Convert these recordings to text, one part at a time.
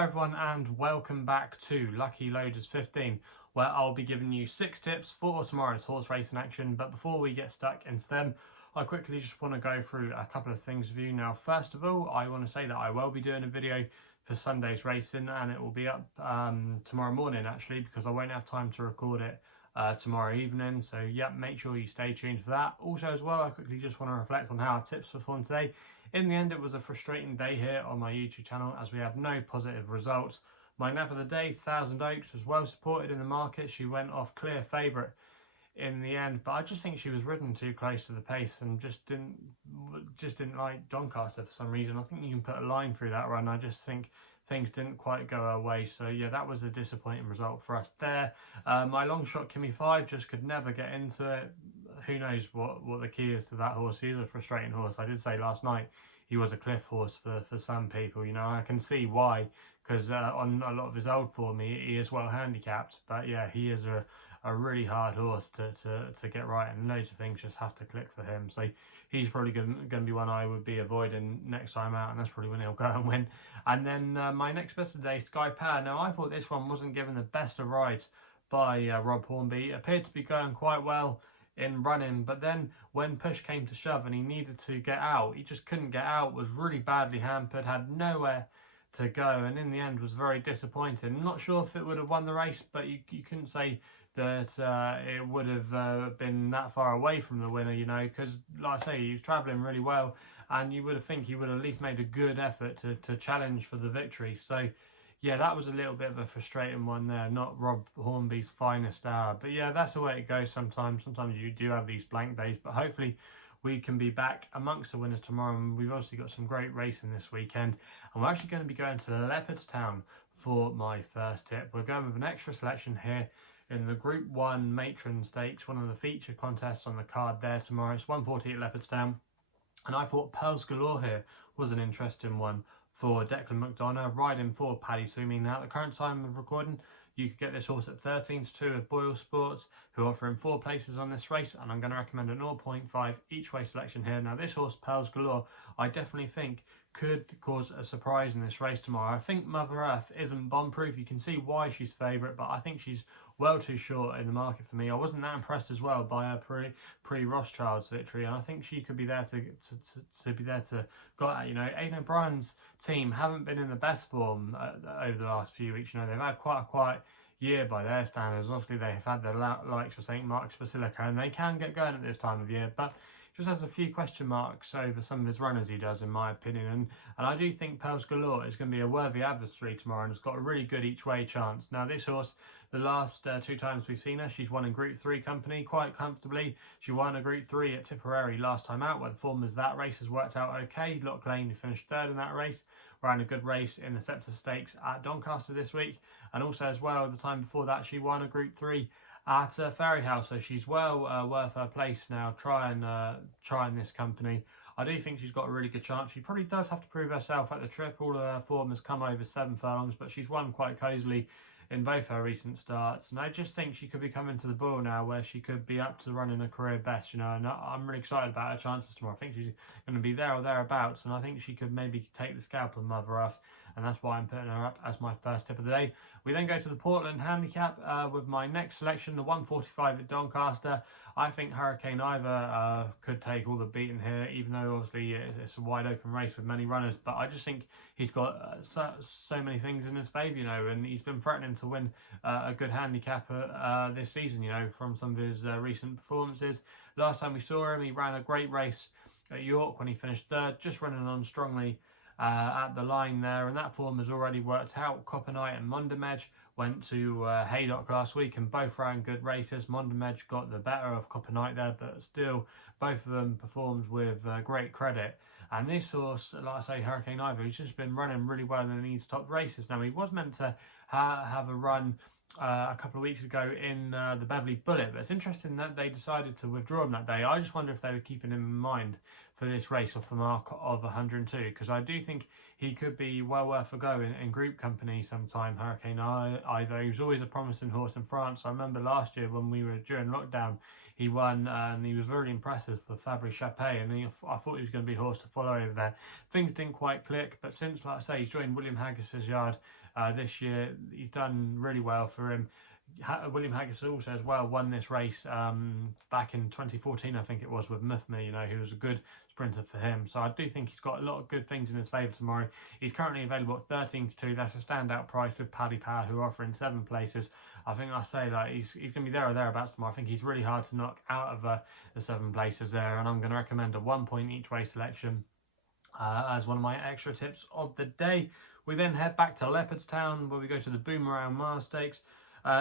Hello everyone and welcome back to Lucky Loaders 15, where I'll be giving you 6 tips for tomorrow's horse racing action. But before we get stuck into them, I quickly just want to go through a couple of things with you. Now, first of all, I want to say that I will be doing a video for Sunday's racing, and it will be up tomorrow morning actually, because I won't have time to record it tomorrow evening. So yeah, make sure you stay tuned for that. Also as well, I quickly just want to reflect on how our tips performed today. In the end, it was a frustrating day here on my YouTube channel as we had no positive results. My nap of the day, Thousand Oaks, was well supported in the market. She went off clear favourite in the end, but I just think she was ridden too close to the pace and just didn't like Doncaster for some reason. I think you can put a line through that run. I just think things didn't quite go our way. So yeah, that was a disappointing result for us there. My Longshot Kimmy 5 just could never get into it. Who knows what the key is to that horse. He is a frustrating horse. I did say last night he was a cliff horse for some people. You know, I can see why, because on a lot of his old form he is well handicapped. But yeah, he is a really hard horse to get right, and loads of things just have to click for him. So he's probably going to be one I would be avoiding next time out, and that's probably when he'll go and win. And then my next best of the day, Sky Power. Now, I thought this one wasn't given the best of rides by Rob Hornby. It appeared to be going quite well in running, but then when push came to shove and he needed to get out, he just couldn't get out, was really badly hampered, had nowhere to go, and in the end was very disappointing. I'm not sure if it would have won the race, but you couldn't say that it would have been that far away from the winner, you know, because like I say, he was travelling really well, and you would have think he would have at least made a good effort to challenge for the victory. So yeah, that was a little bit of a frustrating one there, not Rob Hornby's finest hour. But yeah, that's the way it goes sometimes. Sometimes you do have these blank days, but hopefully we can be back amongst the winners tomorrow. And we've obviously got some great racing this weekend. And we're actually going to be going to Leopardstown for my first tip. We're going with an extra selection here in the Group 1 Matron Stakes, one of the feature contests on the card there tomorrow. It's 140 at Leopardstown. And I thought Pearls Galore here was an interesting one for Declan McDonough, riding for Paddy. Now, at the current time of recording, you could get this horse at 13-2 with BoylesSport, who are offering 4 places on this race, and I'm going to recommend a 0.5 each way selection here. Now, this horse, Pearls Galore, I definitely think could cause a surprise in this race tomorrow. I think Mother Earth isn't bomb-proof. You can see why she's favourite, but I think she's well too short in the market for me. I wasn't that impressed as well by her pre-Rothschild's victory, and I think she could be there to be there to go at. You know, Aidan O'Brien's team haven't been in the best form over the last few weeks. You know, they've had quite a quiet year by their standards. Obviously, they've had the likes of St. Mark's Basilica, and they can get going at this time of year, but just has a few question marks over some of his runners he does, in my opinion. And I do think Pearls Galore is going to be a worthy adversary tomorrow, and has got a really good each way chance. Now, this horse, the last 2 times we've seen her, she's won in Group 3 company quite comfortably. She won a Group 3 at Tipperary last time out, where the form as that race has worked out okay. Lock Lane, who finished 3rd in that race, ran a good race in the Chester Stakes at Doncaster this week. And also as well, the time before that, she won a Group 3 at Ferry House, so she's well worth her place now trying this company. I do think she's got a really good chance. She probably does have to prove herself at the trip. All of her form has come over 7 furlongs, but she's won quite cosily in both her recent starts, and I just think she could be coming to the bull now, where she could be up to running a career best, you know. And I'm really excited about her chances tomorrow. I think she's going to be there or thereabouts, and I think she could maybe take the scalp of Mother Earth, and that's why I'm putting her up as my first tip of the day. We then go to the Portland Handicap with my next selection, the 145 at Doncaster. I think Hurricane Ivor could take all the beating here, even though obviously it's a wide open race with many runners. But I just think he's got so many things in his favour, you know, and he's been threatening to win a good handicap this season, you know, from some of his recent performances. Last time we saw him, he ran a great race at York when he finished 3rd, just running on strongly at the line there, and that form has already worked out. Copper Knight and Mondamedge went to Haydock last week, and both ran good races. Mondamedge got the better of Copper Knight there, but still both of them performed with great credit. And this horse, like I say, Hurricane Ivor, he's just been running really well in these top races. Now, he was meant to have a run a couple of weeks ago in the Beverley Bullet, but it's interesting that they decided to withdraw him that day. I just wonder if they were keeping him in mind for this race off the mark of 102, because I do think he could be well worth a go in group company sometime. Hurricane Ivor, he was always a promising horse in France. I remember last year when we were during lockdown, he won and he was very impressive for Fabrice Chappé, and I thought he was going to be a horse to follow over there. Things didn't quite click, but since, like I say, he's joined William Haggis's yard this year, he's done really well for him. William Haggis also as well won this race back in 2014, I think it was, with Muthme, you know, who was a good sprinter for him. So I do think he's got a lot of good things in his favour tomorrow. He's currently available at 13-2. That's a standout price with Paddy Power, who are offering 7 places. I think I say that he's going to be there or thereabouts tomorrow. I think he's really hard to knock out of the 7 places there, and I'm going to recommend a 1 point each way selection as one of my extra tips of the day. We then head back to Leopardstown, where we go to the Boomerang Stakes.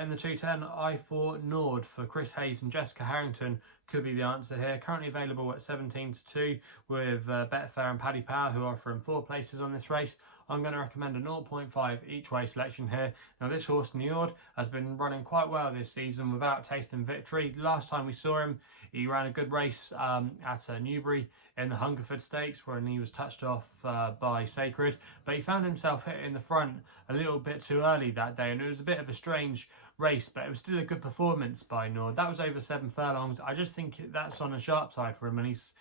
In the 210, Ivor Njord for Chris Hayes and Jessica Harrington could be the answer here. Currently available at 17-2 with Befair and Paddy Power, who are offering 4 places on this race. I'm going to recommend a 0.5 each way selection here. Now, this horse, Njord, has been running quite well this season without tasting victory. Last time we saw him, he ran a good race at Newbury in the Hungerford Stakes, where he was touched off by Sacred, but he found himself hit in the front a little bit too early that day, and it was a bit of a strange race, but it was still a good performance by Njord. That was over 7 furlongs. I just think that's on the sharp side for him, and he's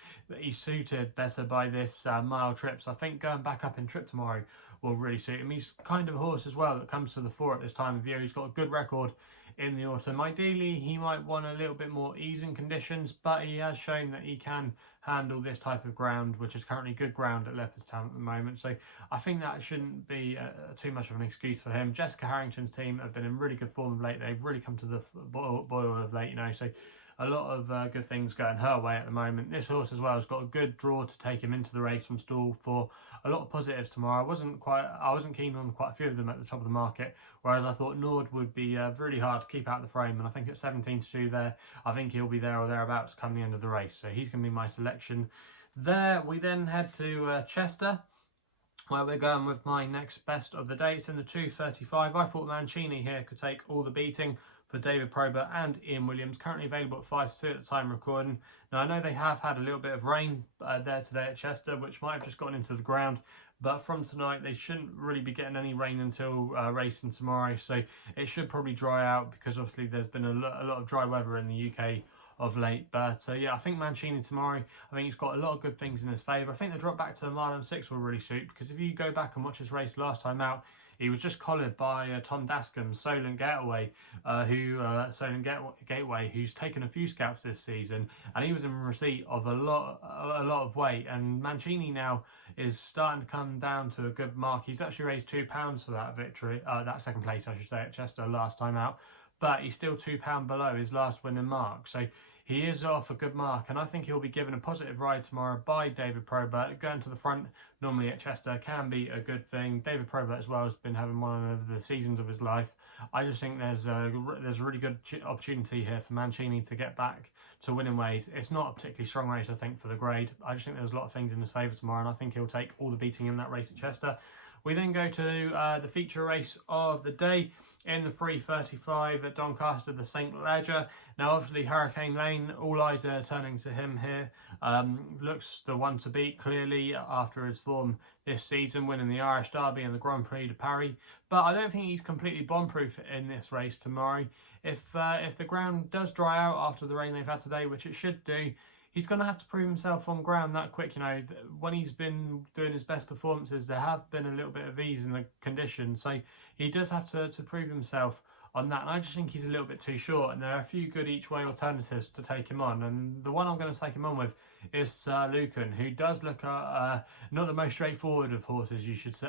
suited better by this mile trip. So I think going back up in trip tomorrow will really suit him. He's kind of a horse as well that comes to the fore at this time of year. He's got a good record in the autumn. Ideally, he might want a little bit more ease in conditions, but he has shown that he can handle this type of ground, which is currently good ground at Leopardstown at the moment. So I think that shouldn't be too much of an excuse for him. Jessica Harrington's team have been in really good form of late. They've really come to the boil of late, you know, so a lot of good things going her way at the moment. This horse as well has got a good draw to take him into the race from stall for a lot of positives tomorrow. I wasn't keen on quite a few of them at the top of the market, whereas I thought Njord would be really hard to keep out of the frame, and I think at 17-2 there, I think he'll be there or thereabouts come the end of the race. So he's going to be my selection there. We then head to Chester, where we're going with my next best of the day. It's in the 235. I thought Mancini here could take all the beating for David Probert and Ian Williams, currently available at 5-2 at the time of recording. Now, I know they have had a little bit of rain there today at Chester, which might have just gotten into the ground, but from tonight they shouldn't really be getting any rain until racing tomorrow, so it should probably dry out, because obviously there's been a lot of dry weather in the UK of late. But yeah, I think Mancini tomorrow, I think he's got a lot of good things in his favour. I think the drop back to the mile and 6 will really suit, because if you go back and watch his race last time out, he was just collared by Tom Dascombe's Solent Gateway, who's taken a few scalps this season, and he was in receipt of a lot of weight. And Mancini now is starting to come down to a good mark. He's actually raised £2 for that victory, that second place, I should say, at Chester last time out, but he's still £2 below his last winning mark. So he is off a good mark, and I think he'll be given a positive ride tomorrow by David Probert. Going to the front normally at Chester can be a good thing. David Probert as well has been having one of the seasons of his life. I just think there's a really good opportunity here for Mancini to get back to winning ways. It's not a particularly strong race, I think, for the grade. I just think there's a lot of things in his favour tomorrow, and I think he'll take all the beating in that race at Chester. We then go to the feature race of the day in the 335 at Doncaster, the St. Leger. Now, obviously, Hurricane Lane, all eyes are turning to him here. Looks the one to beat, clearly, after his form this season, winning the Irish Derby and the Grand Prix de Paris. But I don't think he's completely bomb-proof in this race tomorrow. If the ground does dry out after the rain they've had today, which it should do, he's going to have to prove himself on ground that quick. You know, when he's been doing his best performances, there have been a little bit of ease in the conditions. So he does have to prove himself on that. And I just think he's a little bit too short. And there are a few good each way alternatives to take him on. And the one I'm going to take him on with is Lucan, who does look not the most straightforward of horses,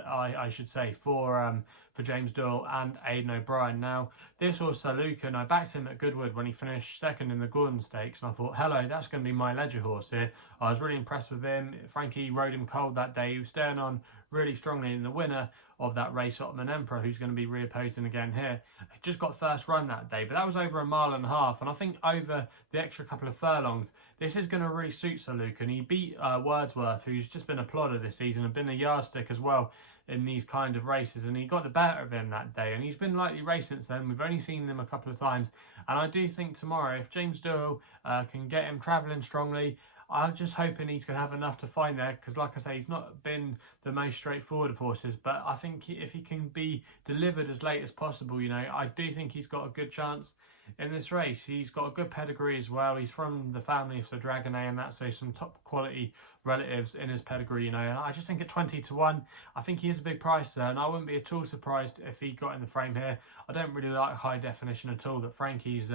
I should say, for James Doyle and Aidan O'Brien. Now, this horse, Lucan, I backed him at Goodwood when he finished second in the Gordon Stakes, and I thought, hello, that's going to be my ledger horse here. I was really impressed with him. Frankie rode him cold that day. He was staying on really strongly, in the winner of that race, Ottoman Emperor, who's going to be reopposing again here, just got first run that day, but that was over 1.5 miles, and I think over the extra couple of furlongs, this is going to really suit Sir Lucan. He beat Wordsworth, who's just been a plodder this season and been a yardstick as well in these kind of races, and he got the better of him that day, and he's been lightly raced since then. We've only seen him a couple of times, and I do think tomorrow, if James Doyle can get him travelling strongly, I'm just hoping he's going to have enough to find there, because like I say, he's not been the most straightforward of horses, but I think if he can be delivered as late as possible, you know, I do think he's got a good chance in this race. He's got a good pedigree as well. He's from the family of Sir Dragonet and that, so some top quality relatives in his pedigree, you know. And I just think at 20 to 1, I think he is a big price there, and I wouldn't be at all surprised if he got in the frame here. I don't really like high definition at all that Frankie's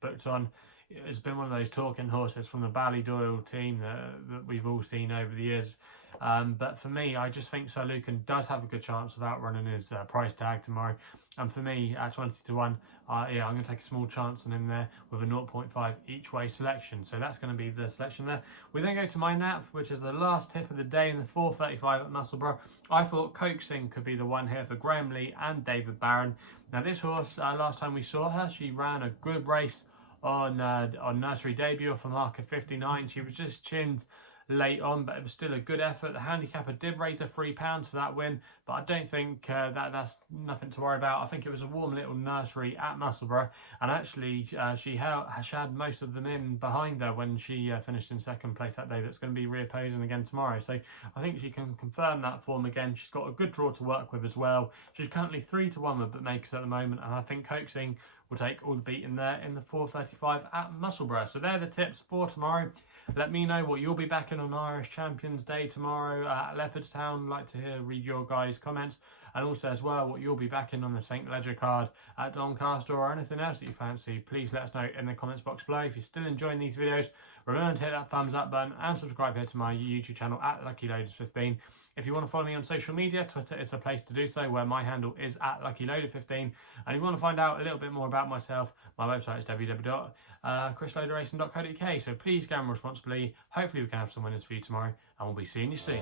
booked on. It's been one of those talking horses from the Ballydoyle team that we've all seen over the years. But for me, I just think Sir Lucan does have a good chance of outrunning his price tag tomorrow. And for me, at 20 to 1, yeah, I'm going to take a small chance on him there with a 0.5 each way selection. So that's going to be the selection there. We then go to my nap, which is the last tip of the day in the 4:35 at Musselburgh. I thought Coaxing could be the one here for Graham Lee and David Barron. Now this horse, last time we saw her, she ran a good race on nursery debut for marker 59. She was just chinned late on, but it was still a good effort. The handicapper did raise her £3 for that win, but I don't think that's nothing to worry about. I think it was a warm little nursery at Musselburgh, and actually she had most of them in behind her when she finished in second place that day. That's going to be reopposing again tomorrow, so I think she can confirm that form again. She's got a good draw to work with as well. She's currently 3 to 1 with bookmakers at the moment, and I think Coaxing will take all the beating there in the 4:35 at Musselburgh. So they're the tips for tomorrow. Let me know what you'll be backing on Irish Champions Day tomorrow at Leopardstown. I'd like to read your guys' comments, and also as well what you'll be backing on the St Ledger card at Doncaster, or anything else that you fancy. Please let us know in the comments box below. If you're still enjoying these videos, remember to hit that thumbs up button and subscribe here to my YouTube channel at LuckyLoaders15. If you want to follow me on social media, Twitter is the place to do so, where my handle is at LuckyLoader15. And if you want to find out a little bit more about myself, my website is www.chrisloaderracing.co.uk. So please gamble responsibly. Hopefully we can have some winners for you tomorrow, and we'll be seeing you soon.